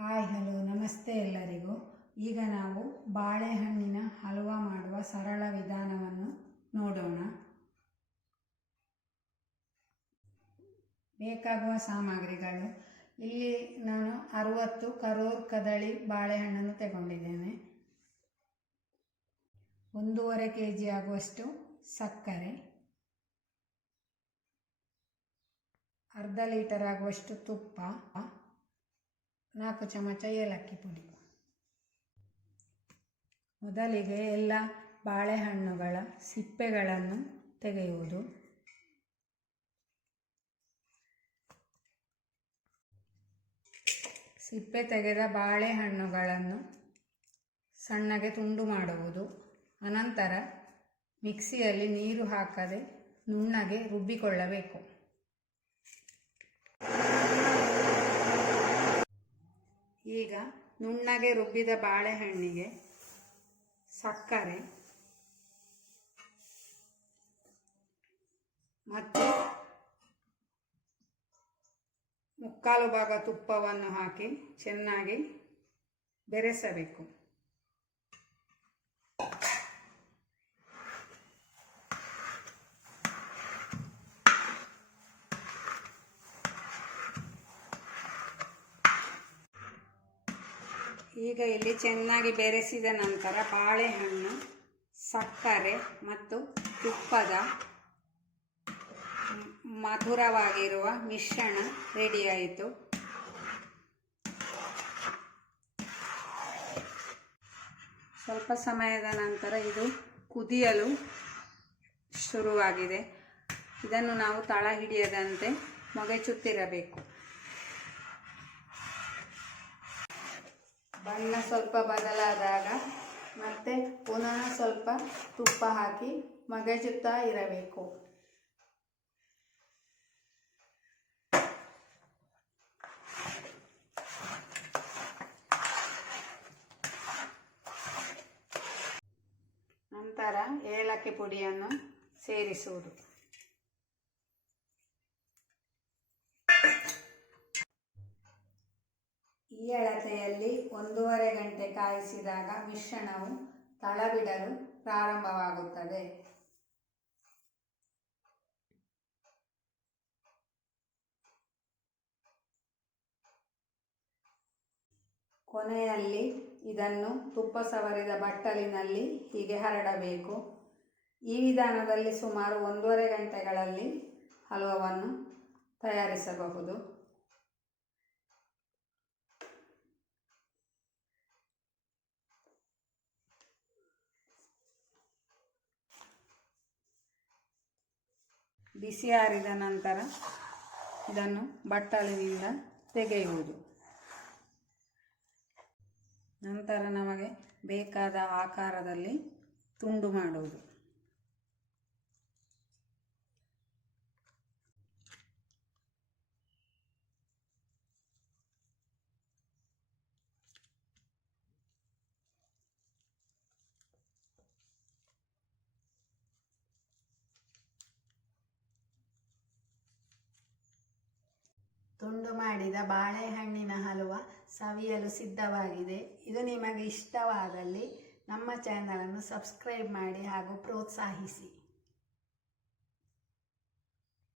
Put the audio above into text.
Hi hello ನಮಸ್ತೆ ಎಲ್ಲರಿಗೂ. ಈಗ ನಾವು ಬಾಳೆಹಣ್ಣಿನ ಹಲ್ವಾ ಮಾಡುವ ಸರಳ ವಿಧಾನವನ್ನು ನೋಡೋಣ. ಬೇಕಾಗುವ ಸಾಮಗ್ರಿಗಳು: ಇಲ್ಲಿ ನಾನು 60 ಕರೂರ್ ಕದಳಿ ಬಾಳೆಹಣ್ಣನ್ನು ತಗೊಂಡಿದ್ದೇನೆ. 1.5 kg ಆಗುವಷ್ಟು ಸಕ್ಕರೆ, ಅರ್ಧ ಲೀಟರ್ ಆಗುವಷ್ಟು ತುಪ್ಪ, 4 ಚಮಚ ಏಲಕ್ಕಿ ಪುಡಿ. ಮೊದಲಿಗೆ ಎಲ್ಲ ಬಾಳೆಹಣ್ಣುಗಳ ಸಿಪ್ಪೆಗಳನ್ನು ತೆಗೆಯುವುದು. ಸಿಪ್ಪೆ ತೆಗೆದ ಬಾಳೆಹಣ್ಣುಗಳನ್ನು ಸಣ್ಣಗೆ ತುಂಡು ಮಾಡುವುದು. ಅನಂತರ ಮಿಕ್ಸಿಯಲ್ಲಿ ನೀರು ಹಾಕದೆ ನುಣ್ಣಗೆ ರುಬ್ಬಿಕೊಳ್ಳಬೇಕು. ಈಗ ನುಣ್ಣಗೆ ರುಬ್ಬಿದ ಬಾಳೆಹಣ್ಣಿಗೆ ಸಕ್ಕರೆ ಮತ್ತು 3/4 ಭಾಗ ತುಪ್ಪವನ್ನು ಹಾಕಿ ಚೆನ್ನಾಗಿ ಬೆರೆಸಬೇಕು. ಈಗ ಇಲ್ಲಿ ಚೆನ್ನಾಗಿ ಬೆರೆಸಿದ ನಂತರ ಬಾಳೆಹಣ್ಣು, ಸಕ್ಕರೆ ಮತ್ತು ತುಪ್ಪದ ಮಧುರವಾಗಿರುವ ಮಿಶ್ರಣ ರೆಡಿಯಾಯಿತು. ಸ್ವಲ್ಪ ಸಮಯದ ನಂತರ ಇದು ಕುದಿಯಲು ಶುರುವಾಗಿದೆ. ಇದನ್ನು ನಾವು ತಳ ಹಿಡಿಯದಂತೆ ಮೊಗೆಚುತ್ತಿರಬೇಕು. ಬಣ್ಣ ಸ್ವಲ್ಪ ಬದಲಾದಾಗ ಮತ್ತೆ ಪುನಃ ಸ್ವಲ್ಪ ತುಪ್ಪ ಹಾಕಿ ಮಗಚುತ್ತಾ ಇರಬೇಕು. ನಂತರ ಏಲಕ್ಕಿ ಪುಡಿಯನ್ನು ಸೇರಿಸುವುದು. ಈ ಅಳತೆಯಲ್ಲಿ 1.5 ಗಂಟೆ ಕಾಯಿಸಿದಾಗ ಮಿಶ್ರಣವು ತಳ ಬಿಡಲು ಪ್ರಾರಂಭವಾಗುತ್ತದೆ. ಕೊನೆಯಲ್ಲಿ ಇದನ್ನು ತುಪ್ಪ ಸವರಿದ ಬಟ್ಟಲಿನಲ್ಲಿ ಹೀಗೆ ಹರಡಬೇಕು. ಈ ವಿಧಾನದಲ್ಲಿ ಸುಮಾರು 1.5 ಗಂಟೆಗಳಲ್ಲಿ ಹಲ್ವವನ್ನು ತಯಾರಿಸಬಹುದು. ಬಿಸಿ ಆರಿದ ನಂತರ ಇದನ್ನು ಬಟ್ಟಲಿನಿಂದ ತೆಗೆಯುವುದು. ನಂತರ ನಮಗೆ ಬೇಕಾದ ಆಕಾರದಲ್ಲಿ ತುಂಡು ಮಾಡುವುದು. ತುಂಡು ಮಾಡಿದ ಬಾಳೆಹಣ್ಣಿನ ಹಲ್ವ ಸವಿಯಲು ಸಿದ್ಧವಾಗಿದೆ. ಇದು ನಿಮಗೆ ಇಷ್ಟವಾದಲ್ಲಿ ನಮ್ಮ ಚಾನಲನ್ನು ಸಬ್ಸ್ಕ್ರೈಬ್ ಮಾಡಿ ಹಾಗೂ ಪ್ರೋತ್ಸಾಹಿಸಿ.